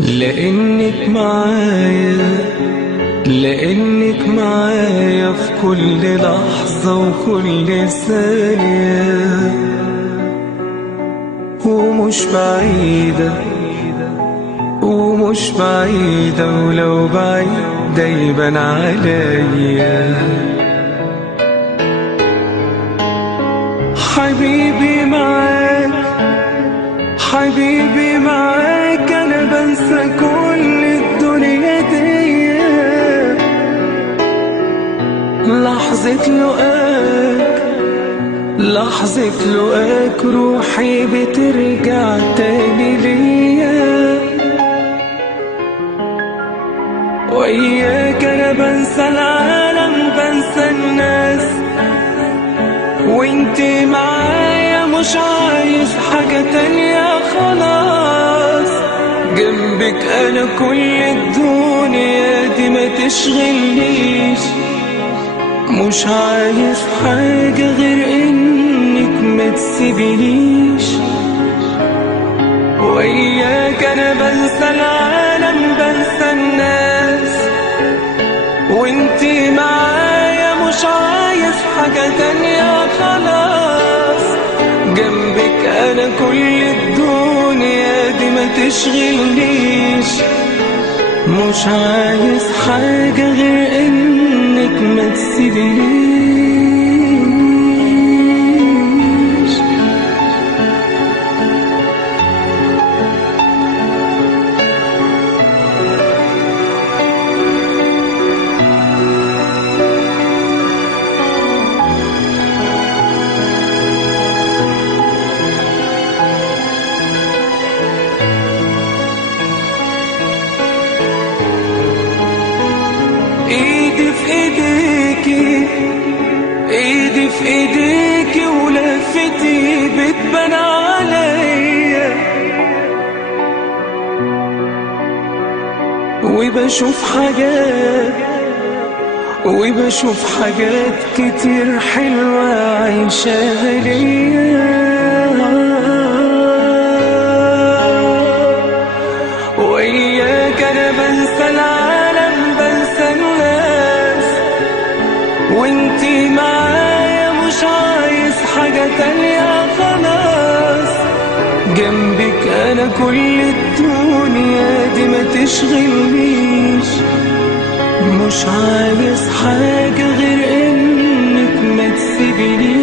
لأنك معايا، لأنك معايا في كل لحظة وكل ثانية، ومش بعيدة ومش بعيدة، ولو بعيدة يبان عليا. حبيبي معاك، حبيبي معاك، أنا بنسى كل الدنيا دي. لحظة لقاك، لحظة لقاك، روحي بترجع تاني ليا. وإياك أنا بنسى العالم، بنسى الناس، وانتي معايا مش عايز حاجة تانية خلاص. جنبك أنا كل الدنيا دي ما تشغلنيش، مش عايز حاجة غير إنك ما تسيبنيش. وإياك أنا بنسى العالم، بنسى الناس، وانتي معايا مش عايز حاجة تانية خلاص. جنبك أنا كل الدنيا دي ما تشغلنيش، مش عايز حاجة غير إنك ما تسيبنيش. ايدي في ايديكي، ايدي في ايديكي، ولفتي بتبان عليا. وبشوف حاجات، وبشوف حاجات كتير حلوة عايشاها ليا. وإياك أنا بنسى العالم، بنسى الناس، وانتي معايا مش عايز حاجة تانية خلاص. جنبك أنا كل الدنيا دي ما تشغلنيش، مش عايز حاجة غير إنك ما تسيبنيش.